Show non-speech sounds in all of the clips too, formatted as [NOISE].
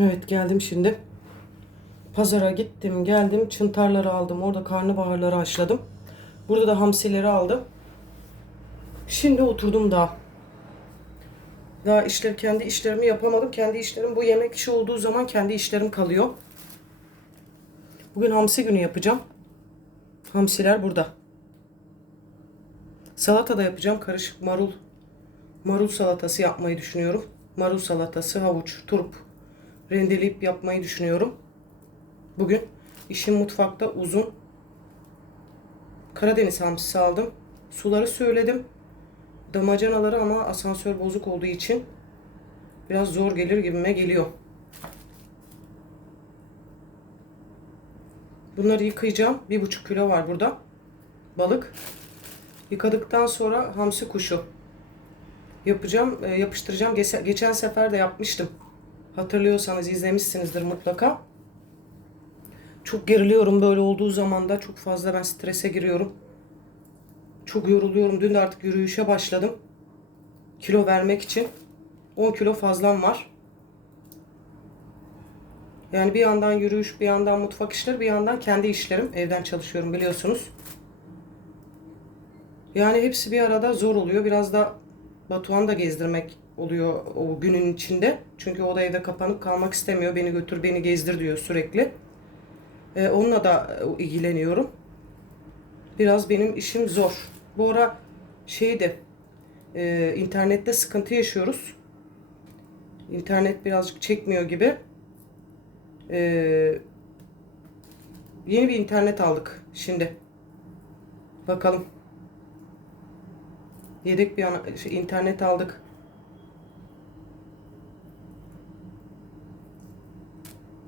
Evet geldim şimdi. Pazara gittim geldim. Çıntarları aldım. Orada karnabaharları haşladım. Burada da hamsileri aldım. Şimdi oturdum daha. Daha işler kendi işlerimi yapamadım. Kendi işlerim bu yemek işi olduğu zaman kendi işlerim kalıyor. Bugün hamsi günü yapacağım. Hamsiler burada. Salata da yapacağım. Karışık marul. Marul salatası yapmayı düşünüyorum. Marul salatası, havuç, turp rendeleyip yapmayı düşünüyorum. Bugün işim mutfakta uzun. Karadeniz hamsisi aldım. Suları söyledim. Damacanaları ama asansör bozuk olduğu için biraz zor gelir gibime geliyor. Bunları yıkayacağım. Bir buçuk kilo var burada. Balık. Yıkadıktan sonra hamsi kuşu yapacağım, e, yapıştıracağım. Geçen, geçen sefer de yapmıştım. Hatırlıyorsanız izlemişsinizdir mutlaka. Çok geriliyorum böyle olduğu zaman da çok fazla ben strese giriyorum. Çok yoruluyorum. Dün de artık yürüyüşe başladım. Kilo vermek için. 10 kilo fazlam var. Yani bir yandan yürüyüş, bir yandan mutfak işleri, bir yandan kendi işlerim. Evden çalışıyorum biliyorsunuz. Yani hepsi bir arada zor oluyor. Biraz da Batuhan da gezdirmek oluyor o günün içinde. Çünkü o da evde kapanıp kalmak istemiyor. Beni götür, beni gezdir diyor sürekli. Ee, onunla da e, ilgileniyorum. Biraz benim işim zor. Bu ara şeydi, e, internette sıkıntı yaşıyoruz. İnternet birazcık çekmiyor gibi. Ee, yeni bir internet aldık şimdi. Bakalım. Yedek bir şey, internet aldık.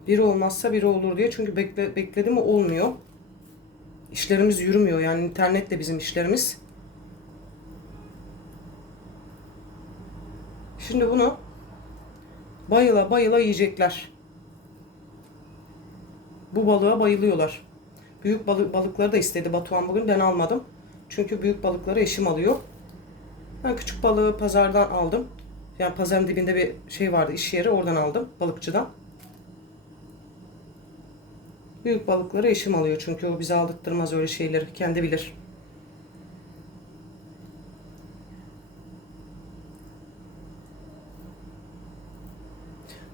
Biri olmazsa biri olur diye. Çünkü bekle, bekledi mi olmuyor. İşlerimiz yürümüyor. Yani internetle bizim işlerimiz. Şimdi bunu bayıla bayıla yiyecekler. Bu balığa bayılıyorlar. Büyük balık balıkları da istedi Batuhan bugün. Ben almadım. Çünkü büyük balıkları eşim alıyor. Ben küçük balığı pazardan aldım. Yani pazarın dibinde bir şey vardı iş yeri oradan aldım balıkçıdan. Büyük balıkları eşim alıyor çünkü o bize aldırtmaz öyle şeyleri. Kendi bilir.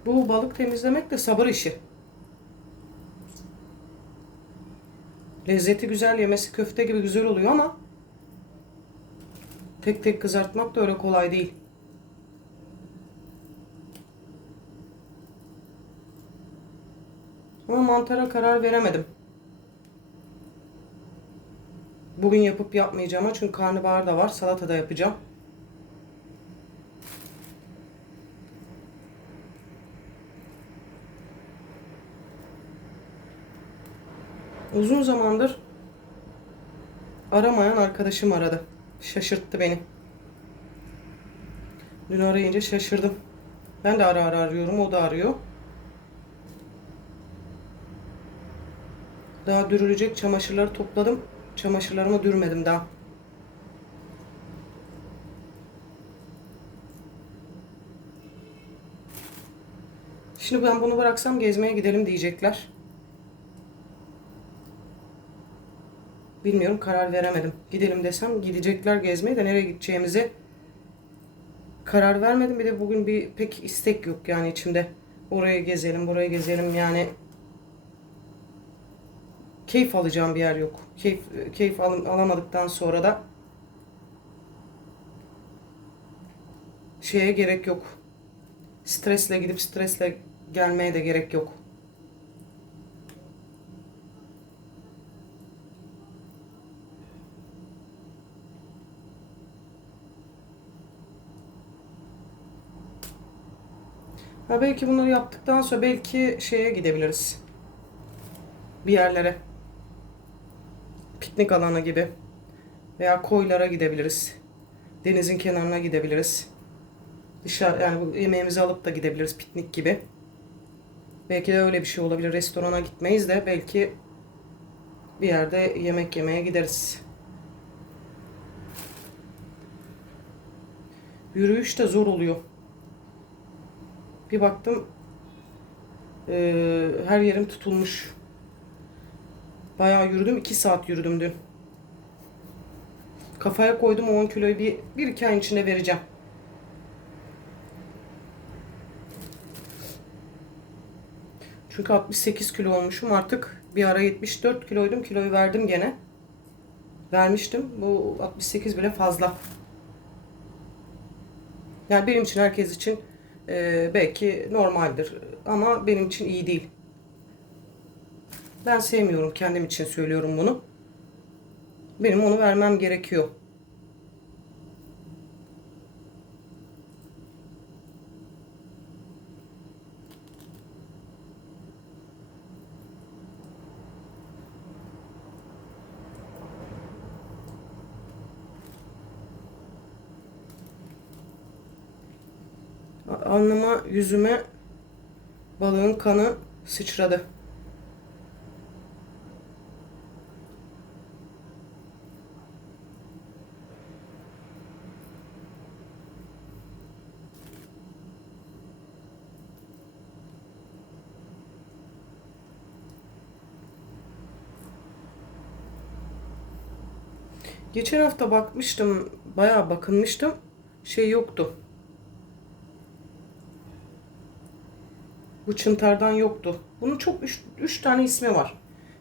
Bu balık temizlemek de sabır işi. Lezzeti güzel, yemesi köfte gibi güzel oluyor ama tek tek kızartmak da öyle kolay değil. Ama mantara karar veremedim. Bugün yapıp yapmayacağım çünkü karnabahar da var. Salata da yapacağım. Uzun zamandır aramayan arkadaşım aradı. Şaşırttı beni. Dün arayınca şaşırdım. Ben de ara ara arıyorum, o da arıyor. Daha dürülecek çamaşırları topladım. Çamaşırlarımı dürmedim daha. Şimdi ben bunu bıraksam gezmeye gidelim diyecekler. Bilmiyorum karar veremedim. Gidelim desem gidecekler gezmeye de nereye gideceğimize karar vermedim. Bir de bugün bir pek istek yok yani içimde. Oraya gezelim, buraya gezelim yani keyif alacağım bir yer yok. Keyif, keyif al- alamadıktan sonra da şeye gerek yok. Stresle gidip stresle gelmeye de gerek yok. Ha belki bunları yaptıktan sonra belki şeye gidebiliriz. Bir yerlere. Piknik alanı gibi. Veya koylara gidebiliriz. Denizin kenarına gidebiliriz. Dışarı yani yemeğimizi alıp da gidebiliriz piknik gibi. Belki de öyle bir şey olabilir. Restorana gitmeyiz de belki bir yerde yemek yemeye gideriz. Yürüyüş de zor oluyor. Bir baktım Ee, her yerim tutulmuş. Bayağı yürüdüm. 2 saat yürüdüm dün. Kafaya koydum o 10 kiloyu bir, bir iki ayın içinde vereceğim. Çünkü 68 kilo olmuşum artık. Bir ara 74 kiloydum. Kiloyu verdim gene. Vermiştim. Bu 68 bile fazla. Yani benim için herkes için e, belki normaldir. Ama benim için iyi değil. Ben sevmiyorum. Kendim için söylüyorum bunu. Benim onu vermem gerekiyor. Alnıma, yüzüme balığın kanı sıçradı. Geçen hafta bakmıştım, bayağı bakınmıştım. Şey yoktu. Bu çıntardan yoktu. Bunun çok üç, üç tane ismi var.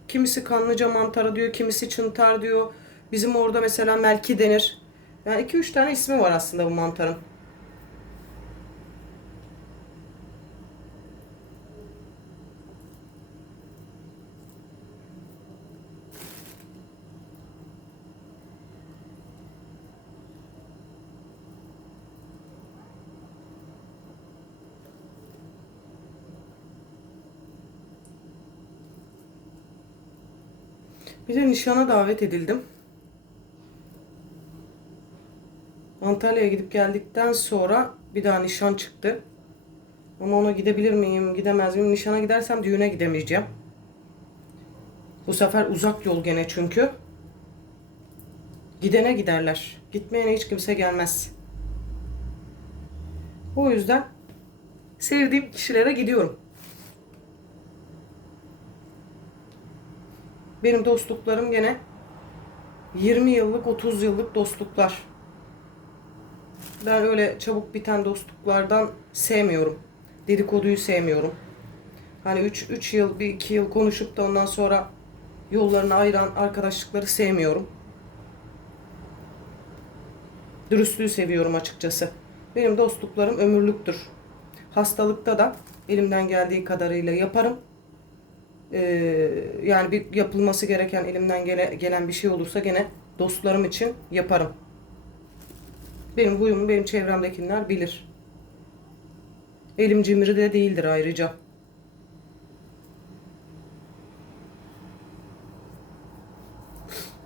Kimisi kanlıca mantarı diyor, kimisi çıntar diyor. Bizim orada mesela melki denir. Yani iki üç tane ismi var aslında bu mantarın. Bir de nişana davet edildim. Antalya'ya gidip geldikten sonra bir daha nişan çıktı. Ama ona gidebilir miyim, gidemez miyim? Nişana gidersem düğüne gidemeyeceğim. Bu sefer uzak yol gene çünkü. Gidene giderler. Gitmeyene hiç kimse gelmez. O yüzden sevdiğim kişilere gidiyorum. Benim dostluklarım gene 20 yıllık, 30 yıllık dostluklar. Ben öyle çabuk biten dostluklardan sevmiyorum. Dedikoduyu sevmiyorum. Hani 3 3 yıl, bir 2 yıl konuşup da ondan sonra yollarını ayıran arkadaşlıkları sevmiyorum. Dürüstlüğü seviyorum açıkçası. Benim dostluklarım ömürlüktür. Hastalıkta da elimden geldiği kadarıyla yaparım. Ee, yani bir yapılması gereken elimden gele, gelen bir şey olursa gene dostlarım için yaparım. Benim huyumu benim çevremdekiler bilir. Elim cimri de değildir ayrıca.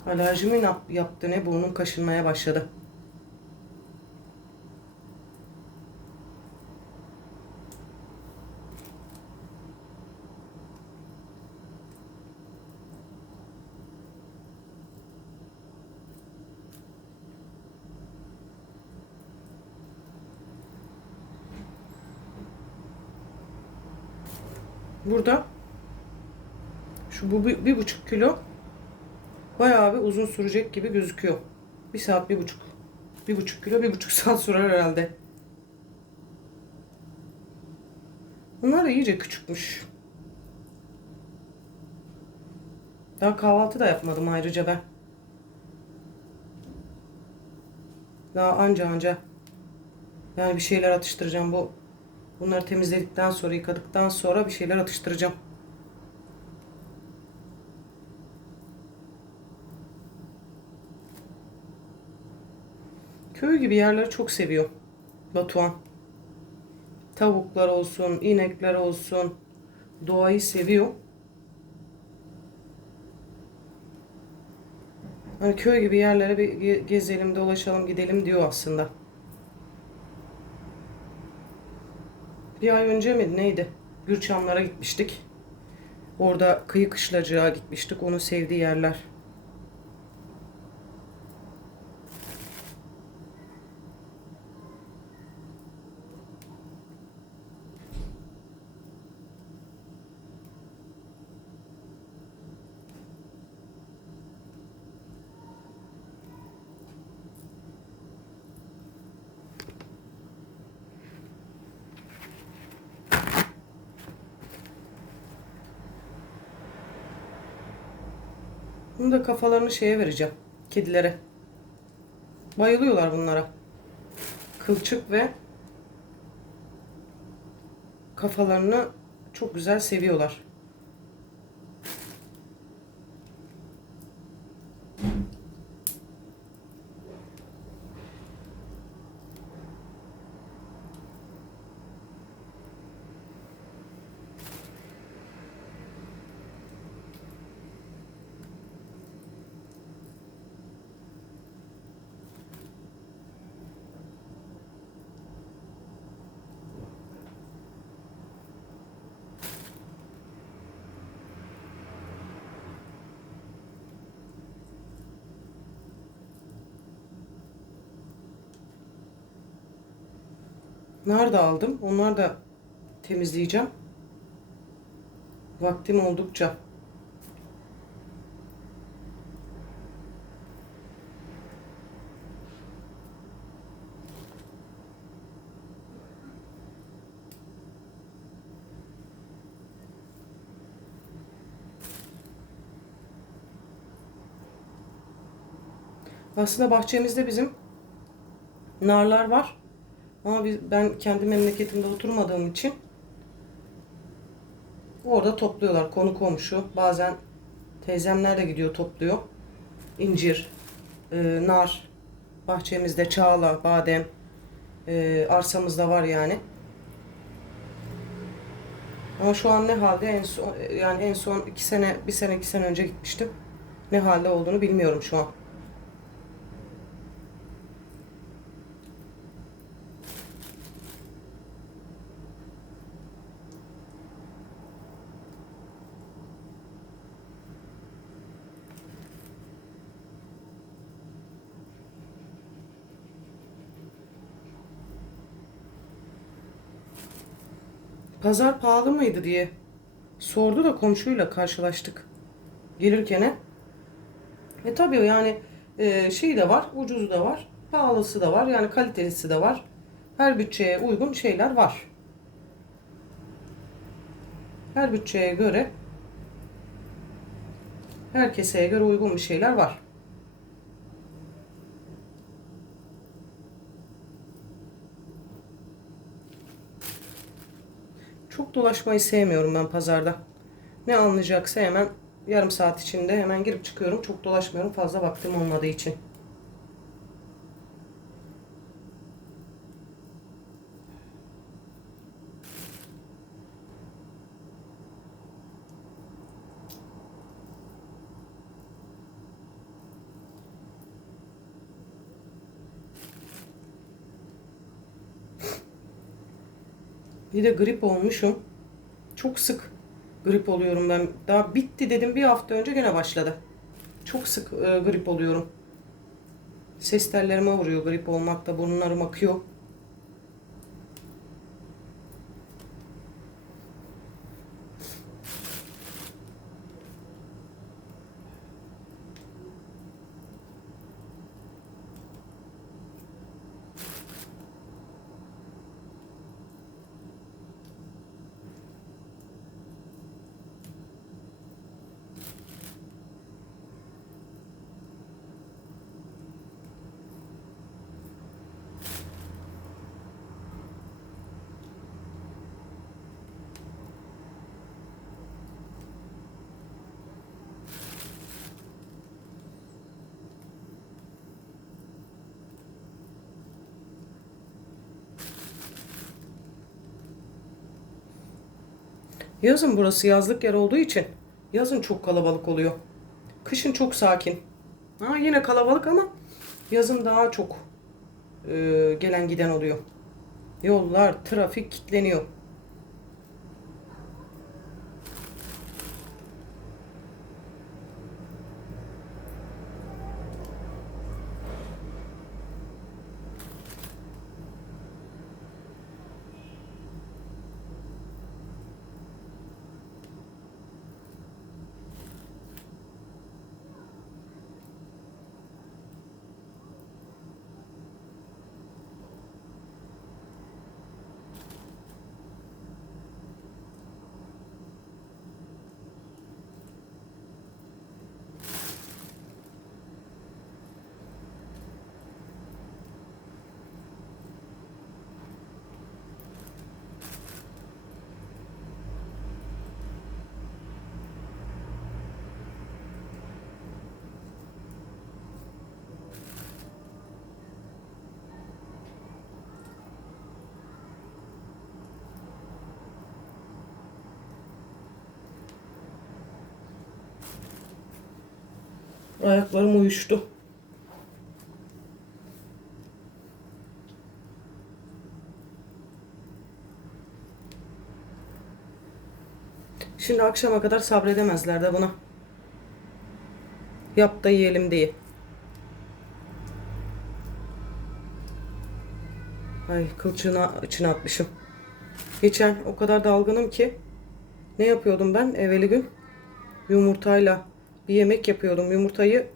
Alerjimi yap- yaptı ne burnum kaşınmaya başladı. Burada şu bu bir, bir buçuk kilo bayağı bir uzun sürecek gibi gözüküyor. Bir saat bir buçuk. Bir buçuk kilo bir buçuk [LAUGHS] saat sürer herhalde. Bunlar da iyice küçükmüş. Daha kahvaltı da yapmadım ayrıca ben. Daha anca anca. Yani bir şeyler atıştıracağım bu. Bunları temizledikten sonra, yıkadıktan sonra bir şeyler atıştıracağım. Köy gibi yerleri çok seviyor Batuhan. Tavuklar olsun, inekler olsun. Doğayı seviyor. Hani köy gibi yerlere bir ge- gezelim, dolaşalım, gidelim diyor aslında. Bir ay önce mi neydi? Gürçamlara gitmiştik. Orada kıyı kışlacığa gitmiştik. Onun sevdiği yerler. Bunu da kafalarını şeye vereceğim. Kedilere. Bayılıyorlar bunlara. Kılçık ve kafalarını çok güzel seviyorlar. Nar da aldım. Onları da temizleyeceğim. Vaktim oldukça. Aslında bahçemizde bizim narlar var. Ama ben kendi memleketimde oturmadığım için orada topluyorlar. Konu komşu. Bazen teyzemler de gidiyor topluyor. İncir, e, nar, bahçemizde çağla, badem, e, arsamızda var yani. Ama şu an ne halde en son yani en son iki sene bir sene iki sene önce gitmiştim. Ne halde olduğunu bilmiyorum şu an. Pazar pahalı mıydı diye sordu da komşuyla karşılaştık gelirken. E tabii yani e, şey de var, ucuzu da var, pahalısı da var, yani kalitelisi de var. Her bütçeye uygun şeyler var. Her bütçeye göre, her keseye göre uygun bir şeyler var. Çok dolaşmayı sevmiyorum ben pazarda. Ne alınacaksa hemen yarım saat içinde hemen girip çıkıyorum. Çok dolaşmıyorum fazla vaktim olmadığı için. Bir de grip olmuşum. Çok sık grip oluyorum ben. Daha bitti dedim bir hafta önce gene başladı. Çok sık e, grip oluyorum. Ses tellerime vuruyor grip olmakta. Burunlarım akıyor. Yazın burası yazlık yer olduğu için yazın çok kalabalık oluyor. Kışın çok sakin. Ha, yine kalabalık ama yazın daha çok e, gelen giden oluyor. Yollar, trafik kilitleniyor. Ayaklarım uyuştu. Şimdi akşama kadar sabredemezler de buna. Yap da yiyelim diye. Ay kılçığına içine atmışım. Geçen o kadar dalgınım ki ne yapıyordum ben evveli gün? Yumurtayla bir yemek yapıyordum. Yumurtayı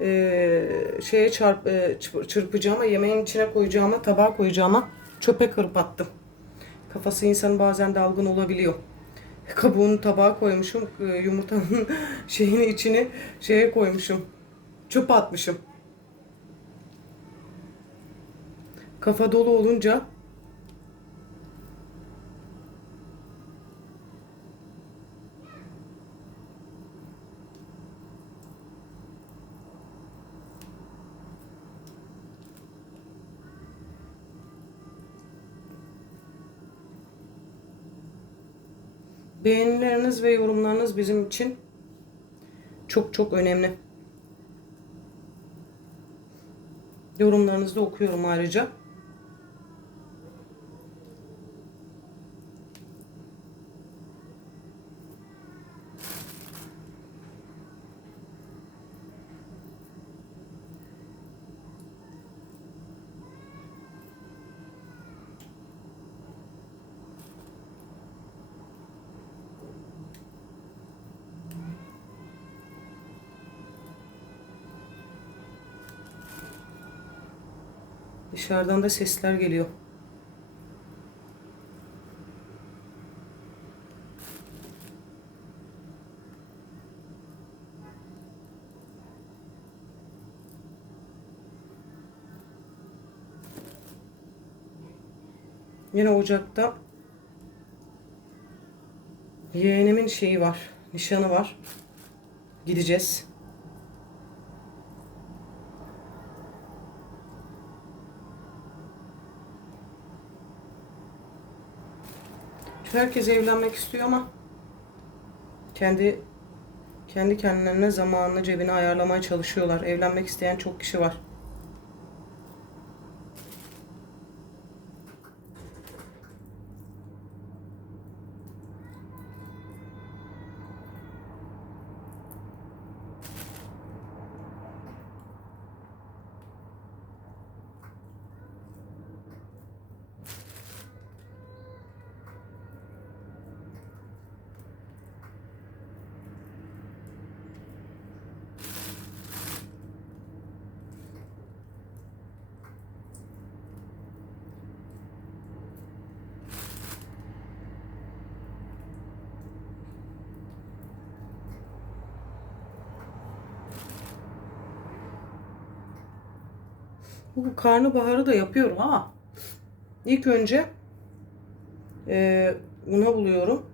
eee, şeye çarp, çırp- çırpacağıma, yemeğin içine koyacağıma, tabağa koyacağıma çöpe kırıp attım. Kafası insanın bazen dalgın olabiliyor. [LAUGHS] Kabuğunu tabağa koymuşum. e, Yumurtanın [LAUGHS] şeyini içine şeye koymuşum. Çöpe atmışım. Kafa dolu olunca beğenileriniz ve yorumlarınız bizim için çok çok önemli. Yorumlarınızı da okuyorum ayrıca. Dışarıdan da sesler geliyor. Yine ocakta yeğenimin şeyi var. Nişanı var. Gideceğiz. Herkes evlenmek istiyor ama kendi kendi kendilerine zamanını cebine ayarlamaya çalışıyorlar. Evlenmek isteyen çok kişi var. Bu karnabaharı da yapıyorum ama ilk önce e, una buluyorum.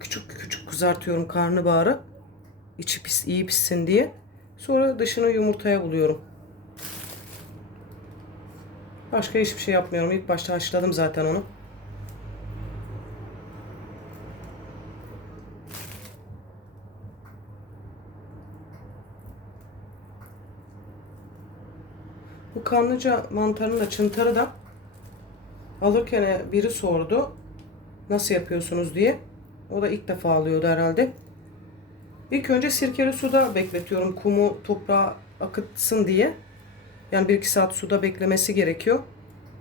Küçük küçük kızartıyorum karnabaharı. İçi pis, iyi pişsin diye. Sonra dışını yumurtaya buluyorum. Başka hiçbir şey yapmıyorum. İlk başta haşladım zaten onu. Kanlıca mantarının da çıntarı da alırken biri sordu. Nasıl yapıyorsunuz diye. O da ilk defa alıyordu herhalde. İlk önce sirkeli suda bekletiyorum. Kumu toprağa akıtsın diye. Yani 1-2 saat suda beklemesi gerekiyor.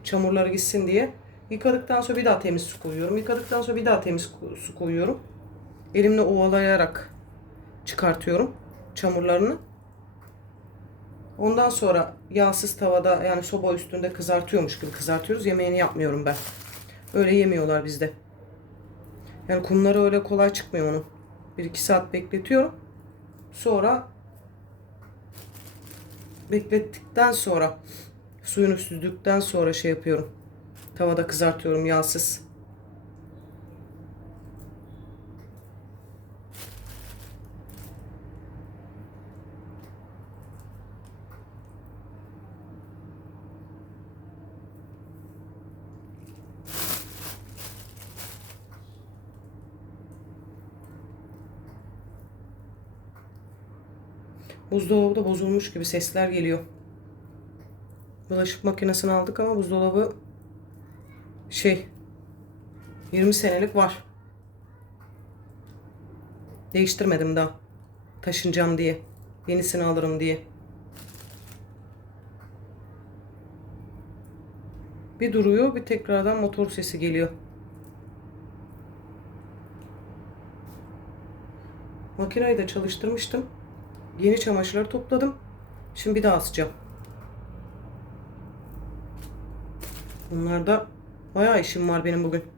Çamurları gitsin diye. Yıkadıktan sonra bir daha temiz su koyuyorum. Yıkadıktan sonra bir daha temiz su koyuyorum. Elimle ovalayarak çıkartıyorum çamurlarını. Ondan sonra yağsız tavada yani soba üstünde kızartıyormuş gibi kızartıyoruz. Yemeğini yapmıyorum ben. Öyle yemiyorlar bizde. Yani kumları öyle kolay çıkmıyor onun. 1-2 saat bekletiyorum. Sonra beklettikten sonra suyunu süzdükten sonra şey yapıyorum. Tavada kızartıyorum yağsız. Buzdolabı bozulmuş gibi sesler geliyor. Bulaşık makinesini aldık ama buzdolabı şey 20 senelik var. Değiştirmedim daha. Taşınacağım diye. Yenisini alırım diye. Bir duruyor, bir tekrardan motor sesi geliyor. Makineyi de çalıştırmıştım. Yeni çamaşırları topladım. Şimdi bir daha asacağım. Bunlarda bayağı işim var benim bugün.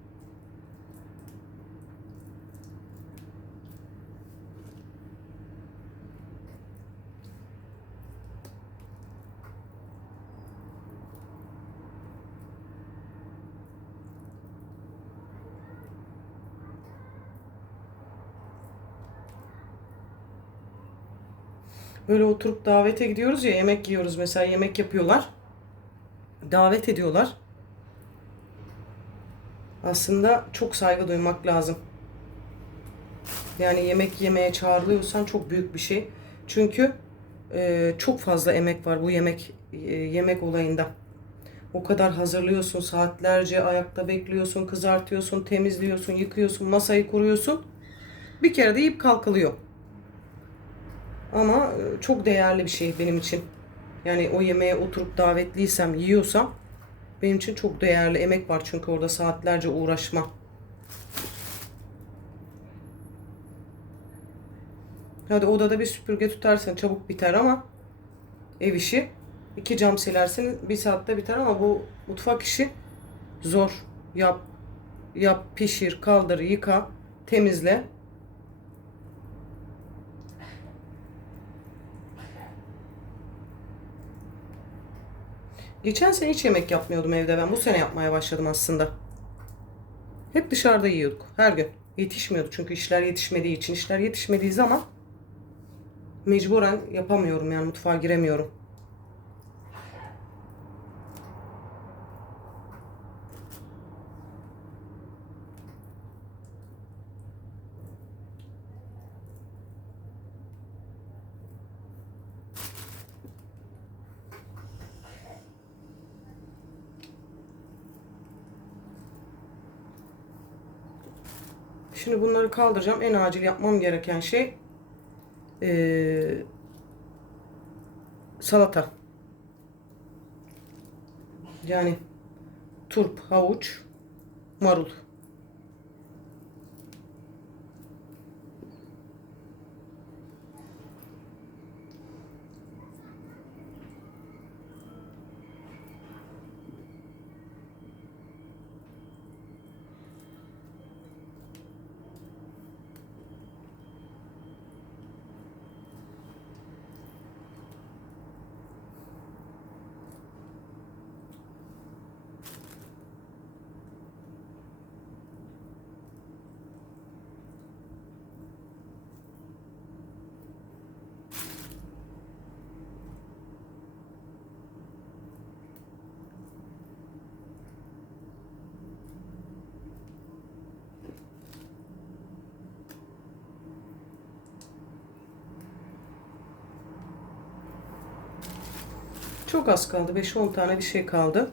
Böyle oturup davete gidiyoruz ya yemek yiyoruz mesela yemek yapıyorlar. Davet ediyorlar. Aslında çok saygı duymak lazım. Yani yemek yemeye çağrılıyorsan çok büyük bir şey. Çünkü e, çok fazla emek var bu yemek e, yemek olayında. O kadar hazırlıyorsun, saatlerce ayakta bekliyorsun, kızartıyorsun, temizliyorsun, yıkıyorsun, masayı kuruyorsun. Bir kere de yiyip kalkılıyor. Ama e, çok değerli bir şey benim için. Yani o yemeğe oturup davetliysem, yiyorsam benim için çok değerli. Emek var çünkü orada saatlerce uğraşma. Hadi odada bir süpürge tutarsan çabuk biter ama ev işi. iki cam silersin bir saatte biter ama bu mutfak işi zor. Yap, yap, pişir, kaldır, yıka, temizle. Geçen sene hiç yemek yapmıyordum evde ben. Bu sene yapmaya başladım aslında. Hep dışarıda yiyorduk her gün. Yetişmiyordu çünkü işler yetişmediği için. işler yetişmediği zaman mecburen yapamıyorum yani mutfağa giremiyorum. Şimdi bunları kaldıracağım. En acil yapmam gereken şey eee, salata. Yani turp, havuç, marul. Çok az kaldı. 5-10 tane bir şey kaldı.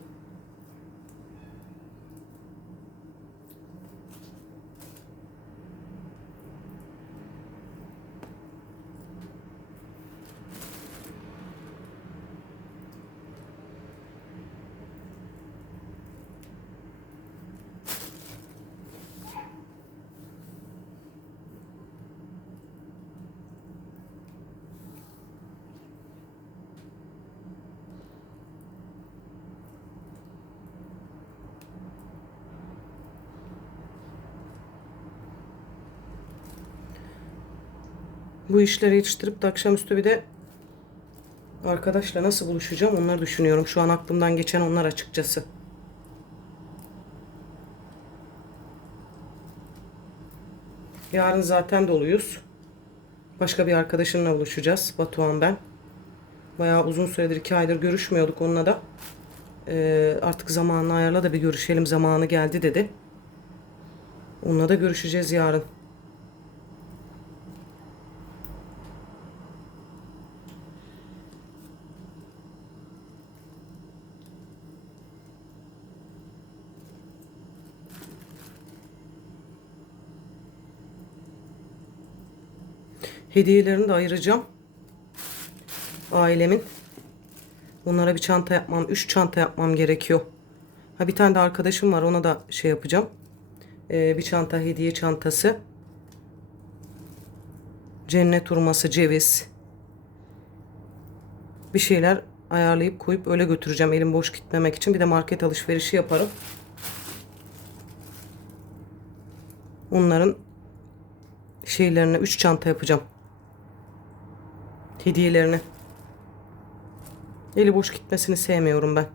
Bu işleri yetiştirip de akşamüstü bir de arkadaşla nasıl buluşacağım onları düşünüyorum. Şu an aklımdan geçen onlar açıkçası. Yarın zaten doluyuz. Başka bir arkadaşımla buluşacağız. Batuhan ben. Bayağı uzun süredir iki aydır görüşmüyorduk onunla da. Ee, artık zamanını ayarla da bir görüşelim zamanı geldi dedi. Onunla da görüşeceğiz yarın. Hediyelerini de ayıracağım. Ailemin. Onlara bir çanta yapmam, 3 çanta yapmam gerekiyor. Ha bir tane de arkadaşım var, ona da şey yapacağım. Ee, bir çanta hediye çantası. Cennet hurması, ceviz. Bir şeyler ayarlayıp koyup öyle götüreceğim elim boş gitmemek için. Bir de market alışverişi yaparım. Onların şeylerine 3 çanta yapacağım. Hediyelerini. Eli boş gitmesini sevmiyorum ben.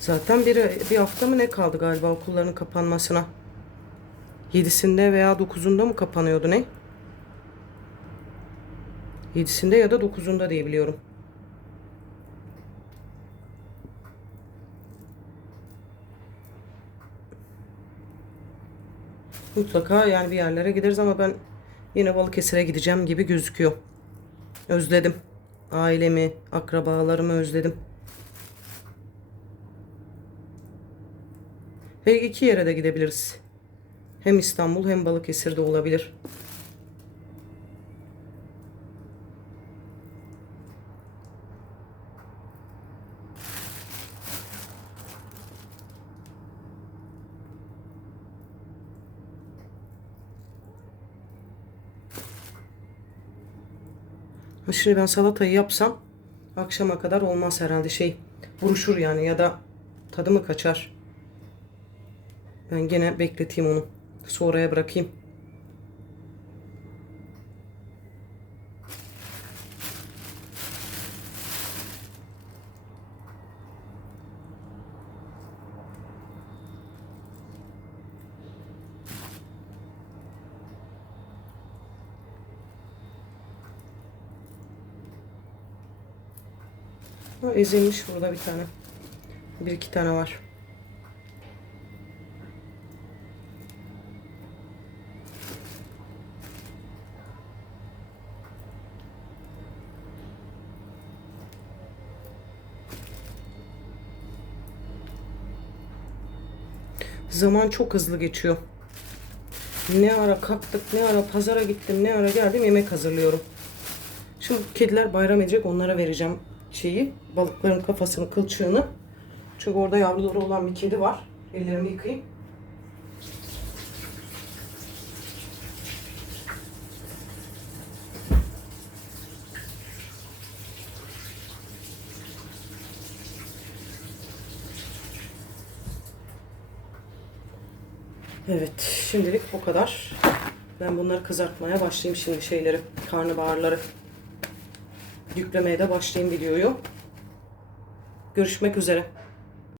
Zaten bir, bir hafta mı ne kaldı galiba okulların kapanmasına? 7'sinde veya 9'unda mı kapanıyordu ne? 7'sinde ya da 9'unda diye biliyorum. Mutlaka yani bir yerlere gideriz ama ben yine Balıkesir'e gideceğim gibi gözüküyor. Özledim. Ailemi, akrabalarımı özledim. Ve iki yere de gidebiliriz. Hem İstanbul hem Balıkesir'de olabilir. Şimdi ben salatayı yapsam akşama kadar olmaz herhalde şey buruşur yani ya da tadı mı kaçar. Ben gene bekleteyim onu. Sonraya bırakayım. Ezilmiş burada bir tane. Bir iki tane var. Zaman çok hızlı geçiyor. Ne ara kalktık, ne ara pazara gittim, ne ara geldim yemek hazırlıyorum. Şimdi kediler bayram edecek onlara vereceğim şeyi. Balıkların kafasını, kılçığını. Çünkü orada yavruları olan bir kedi var. Ellerimi yıkayayım. Evet, şimdilik bu kadar. Ben bunları kızartmaya başlayayım şimdi şeyleri, karnabaharları. Yüklemeye de başlayayım videoyu. Görüşmek üzere.